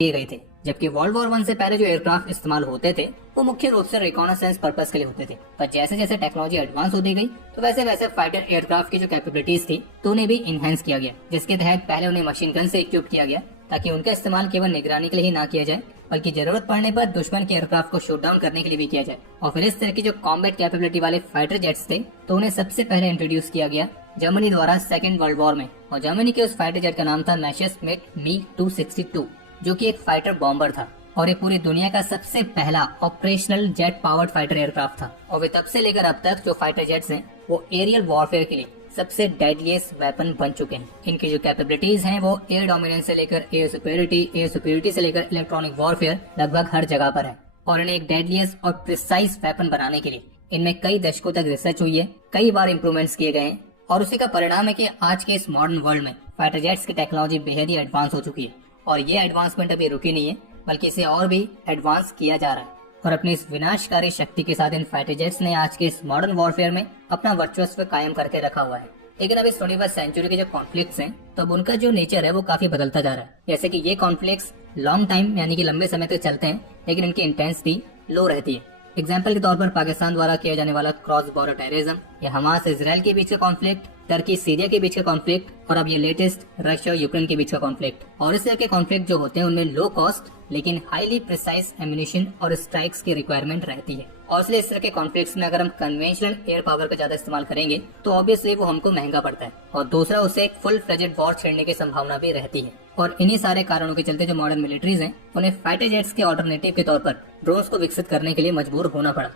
किए गए थे। जबकि वर्ल्ड वॉर 1 से पहले जो एयरक्राफ्ट इस्तेमाल होते थे वो मुख्य रूप से रिकॉनेसेंस पर्पस के लिए होते थे। पर जैसे जैसे टेक्नोलॉजी एडवांस होती गई तो वैसे वैसे फाइटर एयरक्राफ्ट की जो कैपेबिलिटीज थी तो उन्हें भी इनहेंस किया गया, जिसके तहत पहले उन्हें मशीन गन से इक्विप किया गया ताकि उनका इस्तेमाल केवल निगरानी के लिए ही ना किया जाए बल्कि जरूरत पड़ने पर दुश्मन के एयरक्राफ्ट को शूट डाउन करने के लिए भी किया जाए। और फिर इस तरह की जो कॉम्बैट कैपेबिलिटी वाले फाइटर जेट्स थे तो उन्हें सबसे पहले इंट्रोड्यूस किया गया जर्मनी द्वारा सेकेंड वर्ल्ड वॉर में। और जर्मनी के उस फाइटर जेट का नाम था मैसेरश्मिट मी 262, जो कि एक फाइटर बॉम्बर था और ये पूरी दुनिया का सबसे पहला operational jet powered fighter aircraft था। और वे तब से लेकर अब तक जो फाइटर जेट्स हैं वो एरियल वॉरफेयर के लिए सबसे डेडलीस्ट वेपन बन चुके हैं। इनकी जो कैपेबिलिटीज हैं वो एयर डोमिनेंस से लेकर एयर सुपीरियरिटी से लेकर इलेक्ट्रॉनिक वॉरफेयर लगभग हर जगह पर है। और इन्हें एक डेडलीस्ट और प्रिसाइज वेपन बनाने के लिए इनमें कई दशकों तक रिसर्च हुई है, कई बार इम्प्रूवमेंट्स किए गए हैं और उसी का परिणाम है कि आज के इस मॉडर्न वर्ल्ड में फाइटर जेट्स की टेक्नोलॉजी बेहद ही एडवांस हो चुकी है। और ये एडवांसमेंट अभी रुकी नहीं है बल्कि इसे और भी एडवांस किया जा रहा है। और अपनी इस विनाशकारी शक्ति के साथ इन फाइटर जेट्स ने आज के इस मॉडर्न वॉरफेयर में अपना वर्चस्व कायम करके रखा हुआ है। लेकिन अब इस 21वीं सेंचुरी के जो कॉन्फ्लिक्ट्स हैं तो अब उनका जो नेचर है वो काफी बदलता जा रहा है। जैसे कि ये कॉन्फ्लिक्ट्स लॉन्ग टाइम यानी कि लंबे समय तक चलते हैं लेकिन इनकी इंटेंसिटी लो रहती है। एग्जाम्पल के तौर पर पाकिस्तान द्वारा किया जाने वाला क्रॉस बॉर्डर टेररिज्म या हमास इजराइल के बीच का कॉन्फ्लिक्ट, टर्की सीरिया के बीच का कॉन्फ्लिक्ट और अब ये लेटेस्ट रशिया और यूक्रेन के बीच का कॉन्फ्लिक्ट। और इस तरह के कॉन्फ्लिक्ट जो होते हैं उनमें लो कॉस्ट लेकिन हाईली प्रिसाइज एम्यूनिशन और स्ट्राइक्स की रिक्वायरमेंट रहती है। और इसलिए इस तरह के कॉन्फ्लिक्ट्स में अगर हम कन्वेंशनल एयर पावर का ज्यादा इस्तेमाल करेंगे तो ऑब्वियसली वो हमको महंगा पड़ता है और दूसरा उससे एक फुल फ्लेजेड वॉर छेड़ने की संभावना भी रहती है। और इन्हीं सारे कारणों के चलते जो मॉडर्न मिलिट्रीज हैं उन्हें फाइटर जेट्स के ऑल्टरनेटिव के तौर पर ड्रोन्स को विकसित करने के लिए मजबूर होना पड़ा।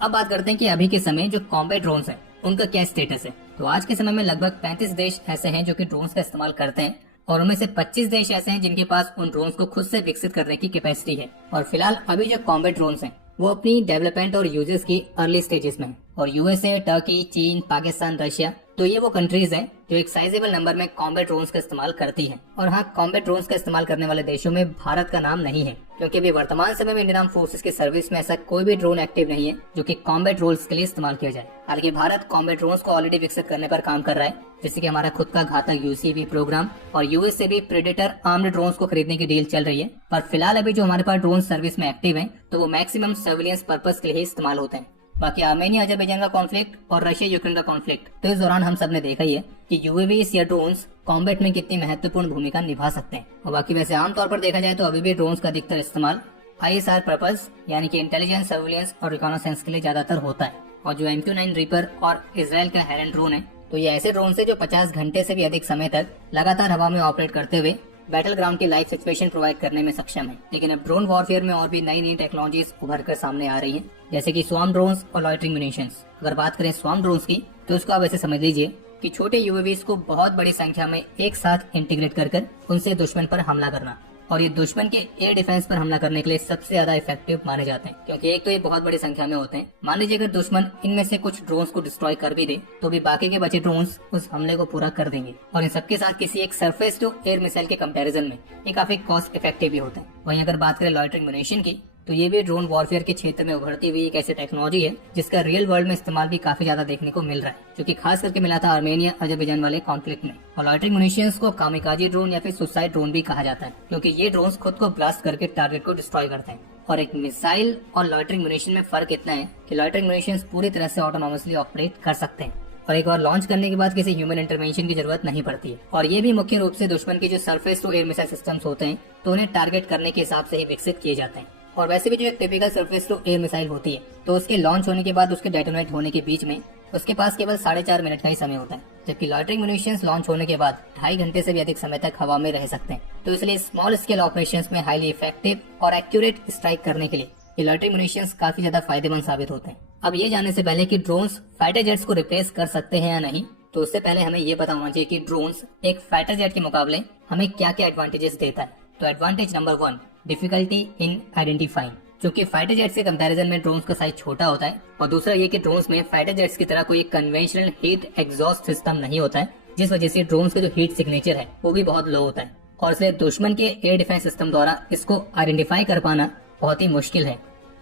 अब बात करते हैं कि अभी के समय जो कॉम्बैट ड्रोन्स हैं उनका क्या स्टेटस है। तो आज के समय में लगभग 35 देश ऐसे हैं जो कि ड्रोन्स का इस्तेमाल करते हैं और उनमें से 25 देश ऐसे हैं जिनके पास उन ड्रोन्स को खुद से विकसित करने की कैपेसिटी है। और फिलहाल अभी जो कॉम्बैट ड्रोन्स हैं वो अपनी डेवलपमेंट और यूजेस की अर्ली स्टेजेस में है। और यूएसए, टर्की, चीन, पाकिस्तान, रशिया तो ये वो कंट्रीज हैं जो एक साइजेबल नंबर में कॉम्बैट ड्रोन्स का इस्तेमाल करती हैं। और हाँ, कॉम्बैट ड्रोन्स का इस्तेमाल करने वाले देशों में भारत का नाम नहीं है क्योंकि अभी वर्तमान समय में इंडियन आर्म्ड फोर्सेस की सर्विस में ऐसा कोई भी ड्रोन एक्टिव नहीं है जो कि कॉम्बैट रोल्स के लिए इस्तेमाल किया जाए। हालांकि भारत कॉम्बैट ड्रोन्स को ऑलरेडी विकसित करने पर काम कर रहा है, जैसे कि हमारा खुद का घातक यूसीवी प्रोग्राम और यूएस से भी प्रेडेटर आर्म्ड ड्रोन्स को खरीदने की डील चल रही है। पर फिलहाल अभी जो हमारे पास ड्रोन सर्विस में एक्टिव है तो वो मैक्सिमम सर्विलेंस पर्पस के लिए इस्तेमाल होते हैं। बाकी आर्मेनिया अजरबैजान का कॉन्फ्लिक्ट और रशिया यूक्रेन का कॉन्फ्लिक्ट तो इस दौरान हम सब ने देखा ही है कि यूएवीज या ड्रोन्स कॉम्बैट में कितनी महत्वपूर्ण भूमिका निभा सकते हैं। और बाकी वैसे आमतौर पर देखा जाए तो अभी भी ड्रोन्स का अधिकतर इस्तेमाल ISR पर्पस यानी कि इंटेलिजेंस, सर्विलेंस और रिकॉनेसेंस के लिए ज्यादातर होता है। और जो MQ-9 रीपर और इसराइल का हेरन ड्रोन है तो ये ऐसे ड्रोन है जो 50 घंटे से भी अधिक समय तक लगातार हवा में ऑपरेट करते हुए बैटल ग्राउंड की लाइव सिचुएशन प्रोवाइड करने में सक्षम है। लेकिन अब ड्रोन वॉरफेयर में और भी नई नई टेक्नोलॉजीज उभर कर सामने आ रही हैं, जैसे कि स्वार्म ड्रोन्स और लॉइटरिंग म्यूनिशंस। अगर बात करें स्वार्म ड्रोन्स की तो उसको आप ऐसे समझ लीजिए कि छोटे यूएवीज को बहुत बड़ी संख्या में एक साथ इंटीग्रेट कर उनसे दुश्मन पर हमला करना। और ये दुश्मन के एयर डिफेंस पर हमला करने के लिए सबसे ज्यादा इफेक्टिव माने जाते हैं क्योंकि एक तो ये बहुत बड़ी संख्या में होते हैं। मान लीजिए अगर दुश्मन इनमें से कुछ ड्रोन्स को डिस्ट्रॉय कर भी दे तो भी बाकी के बचे ड्रोन्स उस हमले को पूरा कर देंगे। और इन सबके साथ किसी एक सरफेस टू एयर मिसाइल के कंपैरिजन में ये काफी कॉस्ट इफेक्टिव भी होते हैं। वहीं अगर बात करें लॉइटरिंग म्यूनिशन की तो ये भी ड्रोन वॉरफेयर के क्षेत्र में उभरती हुई एक ऐसी टेक्नोलॉजी है जिसका रियल वर्ल्ड में इस्तेमाल भी काफी ज्यादा देखने को मिल रहा है, जो कि खास करके मिला था आर्मेनिया अजरबैजान वाले कॉन्फ्लिक्ट में। और लॉइटरिंग म्यूनिशंस को कामिकाजी ड्रोन या फिर सुसाइड ड्रोन भी कहा जाता है क्योंकि ये ड्रोन्स खुद को ब्लास्ट करके टारगेट को डिस्ट्रॉय करते हैं। और एक मिसाइल और लॉइटरिंग म्यूनिशन में फर्क इतना है कि लॉइटरिंग म्यूनिशंस पूरी तरह से ऑटोनॉमसली ऑपरेट कर सकते हैं और एक बार लॉन्च करने के बाद किसी ह्यूमन इंटरवेंशन की जरूरत नहीं पड़ती है। और ये भी मुख्य रूप से दुश्मन के जो surface to air missile systems होते हैं तो उन्हें टारगेट करने के हिसाब से ही विकसित किए जाते हैं। और वैसे भी जो एक typical surface to air missile होती है तो उसके लॉन्च होने के बाद उसके डेटोनेट होने के बीच में उसके पास केवल 4.5 मिनट का ही समय होता है, जबकि लॉइटरिंग म्यूनिशंस लॉन्च होने के बाद 2.5 घंटे से भी अधिक समय तक हवा में रह सकते हैं। तो इसलिए स्मॉल स्केल ऑपरेशंस में हाईली इफेक्टिव और एक्यूरेट स्ट्राइक करने के लिए ये लॉइटरिंग म्यूनिशंस काफी ज्यादा फायदेमंद साबित होते हैं। अब ये जानने से पहले कि ड्रोन्स फाइटर जेट्स को रिप्लेस कर सकते हैं या नहीं, तो उससे पहले हमें ये पता होना चाहिए कि ड्रोन्स एक फाइटर जेट के मुकाबले हमें क्या क्या एडवांटेजेस देता है। तो advantage number 1, difficulty in identifying. क्योंकि फाइटर जेट्स के कंपैरिजन में ड्रोन्स का साइज छोटा होता है और दूसरा ये कि ड्रोन्स में फाइटर जेट्स की तरह कोई कन्वेंशनल हीट एग्जॉस्ट सिस्टम नहीं होता है, जिस वजह से ड्रोन्स का जो हीट सिग्नेचर है वो भी बहुत लो होता है और इसलिए दुश्मन के एयर डिफेंस सिस्टम द्वारा इसको आइडेंटिफाई कर पाना बहुत ही मुश्किल है।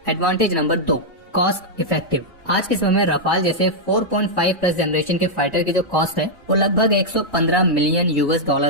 Advantage number 2, cost effective. आज के समय में रफाल जैसे 4.5 प्लस जनरेशन के फाइटर की जो कॉस्ट है वो लगभग $115 मिलियन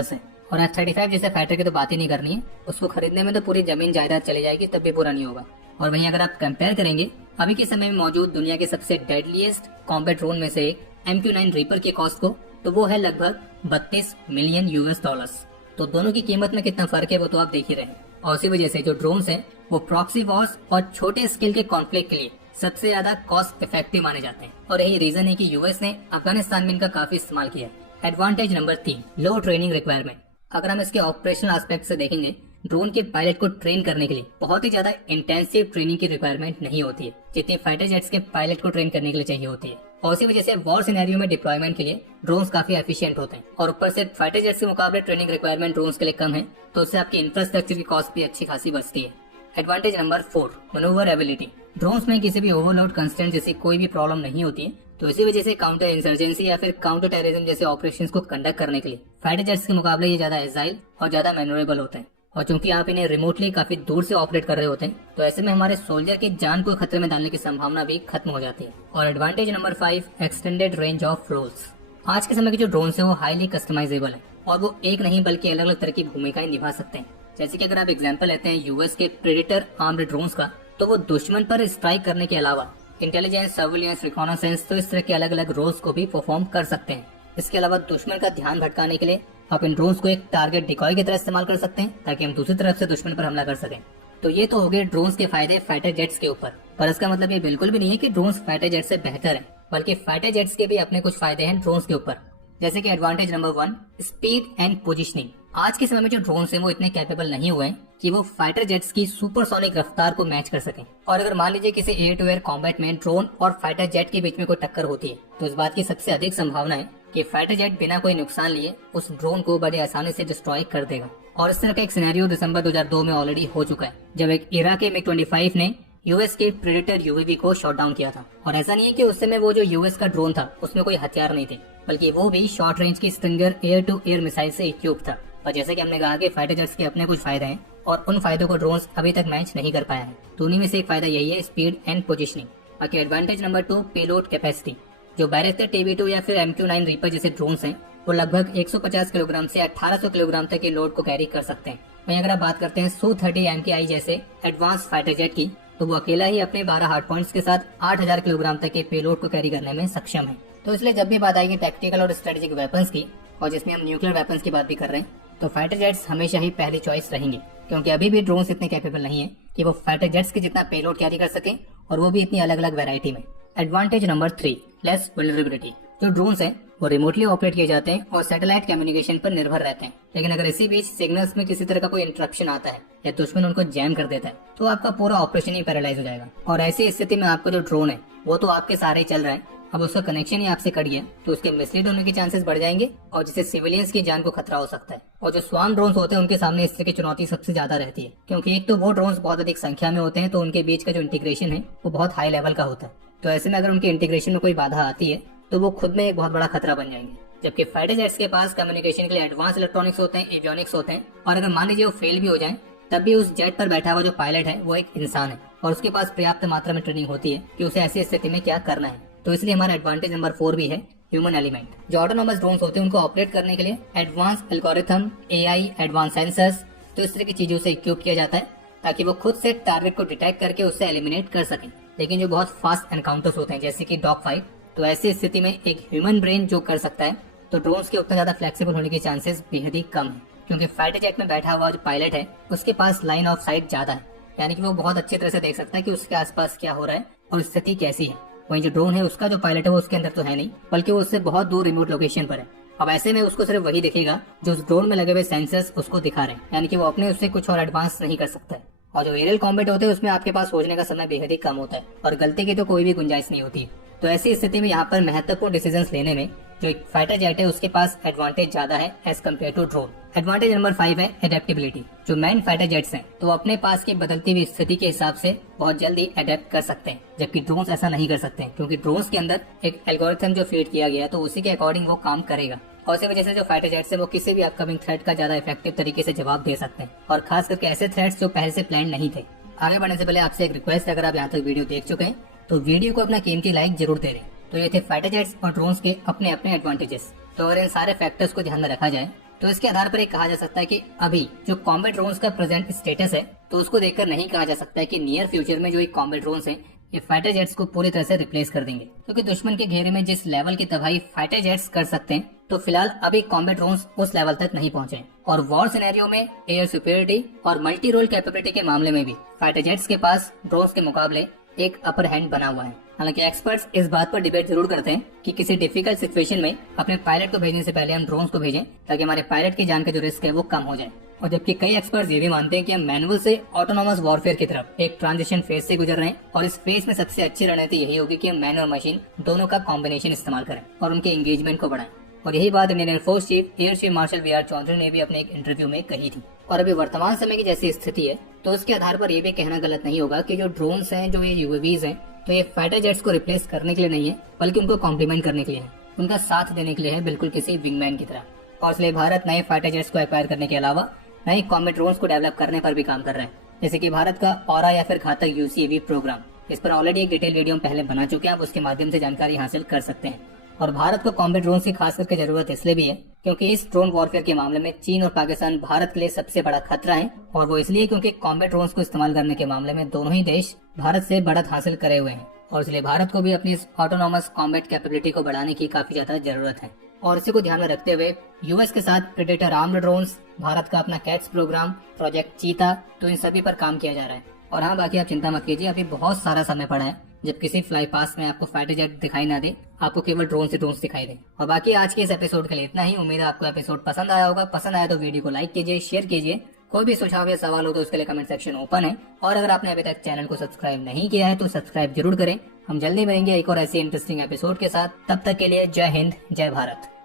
है और F-35 जैसे फाइटर की तो बात ही नहीं करनी है, उसको खरीदने में तो पूरी जमीन जायदाद चली जाएगी तब भी पूरा नहीं होगा। और वहीं अगर आप कंपेयर करेंगे अभी के समय में मौजूद दुनिया के सबसे डेडलीस्ट कॉम्बैट ड्रोन में से एक MQ-9 रीपर की कॉस्ट को, तो वो है लगभग 32 मिलियन US डॉलर्स। तो दोनों की कीमत में कितना फर्क है वो तो आप देख ही रहे हैं। और इसी वजह से जो ड्रोन्स हैं वो प्रॉक्सी वॉर्स और छोटे स्केल के कॉन्फ्लिक्ट के लिए सबसे ज्यादा कॉस्ट इफेक्टिव माने जाते हैं। और यही रीजन है कि यूएस ने अफगानिस्तान में इनका काफी इस्तेमाल किया है। एडवांटेज नंबर 3, लो ट्रेनिंग रिक्वायरमेंट। अगर हम इसके ऑपरेशनल एस्पेक्ट से देखेंगे, ड्रोन के पायलट को ट्रेन करने के लिए बहुत ही ज्यादा इंटेंसिव ट्रेनिंग की रिक्वायरमेंट नहीं होती है जितनी फाइटर जेट्स के पायलट को ट्रेन करने के लिए चाहिए होती है। और इसी वजह से वॉर सिनेरियो में डिप्लॉयमेंट के लिए ड्रोन्स काफी एफिशिएंट होते हैं। और ऊपर से फाइटर जेट्स के मुकाबले ट्रेनिंग रिक्वायरमेंट ड्रोन्स के लिए कम है, तो उससे आपकी इंफ्रास्ट्रक्चर की कॉस्ट भी अच्छी खासी बचती है। Advantage number 4, manoeuvre ability. Drones में किसी भी ओवरलोड कंस्ट्रेंट जैसी कोई भी प्रॉब्लम नहीं होती है, तो इसी वजह से काउंटर इंसर्जेंसी या फिर काउंटर टेररिज्म जैसे ऑपरेशंस को कंडक्ट करने के लिए फाइटर जेट्स के मुकाबले ये ज्यादा एजाइल और ज्यादा मैनोरेबल होते हैं। और चूंकि आप इन्हें रिमोटली काफी दूर से ऑपरेट कर रहे होते हैं, तो ऐसे में हमारे सोल्जर की जान को खतरे में डालने की संभावना भी खत्म हो जाती है। और advantage number 5, extended range of roles. आज के समय के जो ड्रोन्स है वो हाईली कस्टमाइजेबल है और वो एक नहीं बल्कि अलग अलग तरह की भूमिकाएं निभा सकते हैं। जैसे कि अगर आप एग्जांपल लेते हैं यूएस के प्रेडेटर आर्म्ड ड्रोन्स का, तो वो दुश्मन पर स्ट्राइक करने के अलावा इंटेलिजेंस, सर्विलियंस, रिकॉनेसेंस, तो इस तरह के अलग अलग रोल्स को भी परफॉर्म कर सकते हैं। इसके अलावा दुश्मन का ध्यान भटकाने के लिए आप इन ड्रोन्स को एक टारगेट डिकॉय की तरह इस्तेमाल कर सकते हैं ताकि हम दूसरी तरफ से दुश्मन पर हमला कर सकें। तो ये तो हो गए ड्रोन्स के फायदे फाइटर जेट्स के ऊपर, पर इसका मतलब ये बिल्कुल भी नहीं है कि ड्रोन्स फाइटर जेट से बेहतर है, बल्कि फाइटर जेट्स के भी अपने कुछ फायदे हैं ड्रोन्स के ऊपर। जैसे कि advantage number 1, speed and positioning. आज के समय में जो ड्रोन्स हैं वो इतने कैपेबल नहीं हुए हैं कि वो फाइटर जेट्स की सुपरसोनिक रफ्तार को मैच कर सकें। और अगर मान लीजिए किसी एयर टू एयर कॉम्बैट में ड्रोन और फाइटर जेट के बीच में कोई टक्कर होती है, तो इस बात की सबसे अधिक संभावना है कि फाइटर जेट बिना कोई नुकसान लिए उस ड्रोन को बड़ी आसानी से डिस्ट्रॉय कर देगा। और इस तरह का एक सिनेरियो दिसंबर 2002 में ऑलरेडी हो चुका है, जब एक इराक के MiG-25 ने यूएस के प्रेडेटर यूएवी को शॉट डाउन किया था। और ऐसा नहीं है कि उस समय वो जो यूएस का ड्रोन था उसमें कोई हथियार नहीं थे, बल्कि वो भी शॉर्ट रेंज की stringer air to air missile से इक्विप था। और जैसे कि हमने कहा कि फाइटर जेट्स के अपने कुछ फायदे हैं और उन फायदों को ड्रोन्स अभी तक मैच नहीं कर पाया है, तो उन्हीं में से एक फायदा यही है, स्पीड एंड पोजिशनिंग। बाकी एडवांटेज नंबर 2, पेलोड कैपेसिटी। जो बैरिस्टर TB2 या फिर MQ-9 रीपर जैसे ड्रोन्स हैं वो लगभग 150 किलोग्राम से 1800 किलोग्राम तक के लोड को कैरी कर सकते हैं। वहीं अगर आप बात करते हैं Su-30 MKI जैसे एडवांस फाइटर जेट की, तो वो अकेला ही अपने 12 हार्ड पॉइंट्स के साथ 8000 किलोग्राम तक के पेलोड को कैरी करने में सक्षम है। तो इसलिए जब भी बात आएगी टैक्टिकल और स्ट्रेटेजिक वेपन्स की, और जिसमें हम न्यूक्लियर वेपन्स की बात भी कर रहे हैं, तो फाइटर जेट्स हमेशा ही पहली चॉइस रहेंगे, क्योंकि अभी भी ड्रोन्स इतने कैपेबल नहीं है कि वो फाइटर जेट्स के जितना पेलोड कैरी कर सके, और वो भी इतनी अलग अलग वैरायटी में। Advantage number 3, less vulnerability. जो ड्रोन्स हैं वो रिमोटली ऑपरेट किए जाते हैं और सैटेलाइट कम्युनिकेशन पर निर्भर रहते हैं, लेकिन अगर इसी बीच सिग्नल्स में किसी तरह का कोई इंटरप्शन आता है या दुश्मन उनको जैम कर देता है, तो आपका पूरा ऑपरेशन ही पैरालाइज हो जाएगा। और ऐसी स्थिति में आपका जो ड्रोन है वो तो आपके सहारे ही चल रहा है, अब उसका कनेक्शन ही आपसे कट गया तो उसके मिसलीड होने के चांसेस बढ़ जाएंगे और जिससे सिविलियंस की जान को खतरा हो सकता है। और जो स्वार्म ड्रोन्स होते हैं उनके सामने इस तरह की चुनौती सबसे ज्यादा रहती है, क्योंकि एक तो वो ड्रोन्स बहुत अधिक संख्या में होते हैं, तो उनके बीच का जो इंटीग्रेशन है वो बहुत हाई लेवल का होता है। तो ऐसे में अगर उनके इंटीग्रेशन में कोई बाधा आती है तो वो खुद में एक बहुत बड़ा खतरा बन जाएंगे। जबकि फाइटर जेट्स के पास कम्युनिकेशन के लिए एडवांस इलेक्ट्रॉनिक्स होते हैं, एवियोनिक्स होते हैं, और अगर मान लीजिए वो फेल भी हो जाए तब भी उस जेट पर बैठा हुआ जो पायलट है वो एक इंसान है और उसके पास पर्याप्त मात्रा में ट्रेनिंग होती है कि उसे ऐसी स्थिति में क्या करना है। तो इसलिए हमारा एडवांटेज नंबर 4 भी है, ह्यूमन एलिमेंट। जो ऑटोनोमस ड्रोन्स होते हैं उनको ऑपरेट करने के लिए advance algorithm, AI, advance sensors, तो इस तरह की चीजों से इक्विप किया जाता है ताकि वो खुद से टारगेट को डिटेक्ट करके उससे एलिमिनेट कर सकें। लेकिन जो बहुत फास्ट एनकाउंटर्स होते हैं जैसे कि डॉग फाइट, तो ऐसी स्थिति में एक ह्यूमन ब्रेन जो कर सकता है, तो ड्रोन्स के उतना ज्यादा फ्लेक्सिबल होने के चांसेस बेहद ही कम है, क्योंकि फाइटर जेट में बैठा हुआ जो पायलट है उसके पास लाइन ऑफ साइट ज्यादा है, यानी कि वो बहुत अच्छी तरह से देख सकता है कि उसके आसपास क्या हो रहा है और स्थिति कैसी है। वहीं जो ड्रोन है उसका जो पायलट है वो उसके अंदर तो है नहीं, बल्कि वो उससे बहुत दूर रिमोट लोकेशन पर है। अब ऐसे में उसको सिर्फ वही दिखेगा जो उस ड्रोन में लगे हुए सेंसर्स उसको दिखा रहे हैं, यानी कि वो अपने उससे कुछ और एडवांस नहीं कर सकता है। और जो एरियल कॉम्बैट होते हैं उसमें आपके पास सोचने का समय बेहद ही कम होता है और गलती की तो कोई भी गुंजाइश नहीं होती है। तो ऐसी स्थिति में यहाँ पर महत्वपूर्ण डिसीजंस लेने में जो एक फाइटर जेट है उसके पास एडवांटेज ज्यादा है as compare to drone. Advantage number 5 है एडेप्टेबिलिटी। जो मैन फाइटर जेट्स हैं तो अपने पास की बदलती हुई स्थिति के हिसाब से बहुत जल्दी अडेप्ट कर सकते हैं, जबकि ड्रोन्स ऐसा नहीं कर सकते हैं, क्योंकि ड्रोन्स के अंदर एक एल्गोरिथम जो फीड किया गया है तो उसी के अकॉर्डिंग वो काम करेगा। और इसी वजह से जो फाइटर जेट्स है वो किसी भी अपकमिंग थ्रेट का ज्यादा इफेक्टिव तरीके से जवाब दे सकते हैं, और खास करके ऐसे थ्रेट्स जो पहले से प्लान नहीं थे। आगे बढ़ने से पहले आपसे एक रिक्वेस्ट है, अगर आप यहाँ तक वीडियो देख चुके हैं तो वीडियो को अपना कीमती लाइक जरूर दे दें। तो ये थे फाइटर जेट्स और ड्रोन्स के अपने अपने एडवांटेजेस। तो अगर इन सारे फैक्टर्स को ध्यान में रखा जाए तो इसके आधार पर ये कहा जा सकता है कि अभी जो कॉम्बैट ड्रोन्स का प्रेजेंट स्टेटस है, तो उसको देखकर नहीं कहा जा सकता है कि नियर फ्यूचर में जो ये कॉम्बैट ड्रोन्स हैं ये फाइटर जेट्स को पूरी तरह से रिप्लेस कर देंगे, क्योंकि दुश्मन के घेरे में जिस लेवल की तबाही फाइटर जेट्स कर सकते हैं, तो फिलहाल अभी कॉम्बैट ड्रोन्स उस लेवल तक नहीं पहुंचे। और वॉर सिनेरियो में एयर सुपीरियरिटी और मल्टी रोल कैपेबिलिटी के मामले में भी फाइटर जेट्स के पास ड्रोन्स के मुकाबले एक अपर हैंड बना हुआ है। हालांकि एक्सपर्ट्स इस बात पर डिबेट जरूर करते हैं कि किसी डिफिकल्ट सिचुएशन में अपने पायलट को भेजने से पहले हम ड्रोन्स को भेजें, ताकि हमारे पायलट की जान का जो रिस्क है वो कम हो जाए। और जबकि कई एक्सपर्ट्स ये भी मानते हैं कि हम मैनुअल से ऑटोनॉमस वॉरफेयर की तरफ एक ट्रांजिशन फेज से गुजर रहे हैं, और इस फेज में सबसे अच्छी रणनीति यही होगी कि हम मैन और मशीन दोनों का कॉम्बिनेशन इस्तेमाल करें और उनके एंगेजमेंट को बढ़ाएं। और यही बात Indian Air Force chief Air Chief Marshal V R Chaudhari ने भी अपने एक इंटरव्यू में कही थी। और अभी वर्तमान समय की जैसी स्थिति है, तो उसके आधार पर यह भी कहना गलत नहीं होगा कि जो ड्रोन्स हैं, जो ये यूएवीज हैं, तो ये फाइटर जेट्स को रिप्लेस करने के लिए नहीं है, बल्कि उनको कॉम्प्लीमेंट करने के लिए है, उनका साथ देने के लिए है, बिल्कुल किसी विंगमैन की तरह। और इसलिए भारत नए फाइटर जेट्स को एक्वायर करने के अलावा नए कॉम्बैट ड्रोन्स को डेवलप करने पर भी काम कर रहे हैं, जैसे कि भारत का ऑरा या फिर घातक यूसीएवी प्रोग्राम। इस पर ऑलरेडी एक डिटेल वीडियो पहले बना चुके हैं, आप उसके माध्यम से जानकारी हासिल कर सकते हैं। और भारत को कॉम्बैट ड्रोन की खास करके जरूरत इसलिए भी है क्योंकि इस ड्रोन वॉरफेयर के मामले में चीन और पाकिस्तान भारत के लिए सबसे बड़ा खतरा है। और वो इसलिए क्योंकि कॉम्बैट ड्रोन्स को इस्तेमाल करने के मामले में दोनों ही देश भारत से बढ़त हासिल करे हुए हैं, और इसलिए भारत को भी अपनी इस ऑटोनॉमस कॉम्बैट कैपेबिलिटी को बढ़ाने की काफी ज्यादा जरूरत है। और इसी को ध्यान में रखते हुए यूएस के साथ प्रेडेटर आर्म्ड ड्रोन्स, भारत का अपना कैट्स प्रोग्राम, प्रोजेक्ट चीता, तो इन सभी पर काम किया जा रहा है। और हाँ, बाकी आप चिंता मत कीजिए, अभी बहुत सारा समय पड़ा है जब किसी फ्लाई पास में आपको फाइटर जेट दिखाई ना दे, आपको केवल ड्रोन से ड्रोन्स दिखाई दे। और बाकी आज के इस एपिसोड के लिए इतना ही। उम्मीद है आपको एपिसोड पसंद आया होगा। पसंद आया तो वीडियो को लाइक कीजिए, शेयर कीजिए। कोई भी सुझाव या सवाल हो तो उसके लिए कमेंट सेक्शन ओपन है। और अगर आपने अभी तक चैनल को सब्सक्राइब नहीं किया है तो सब्सक्राइब जरूर करें। हम जल्दी मिलेंगे एक और ऐसे इंटरेस्टिंग एपिसोड के साथ। तब तक के लिए जय हिंद, जय भारत।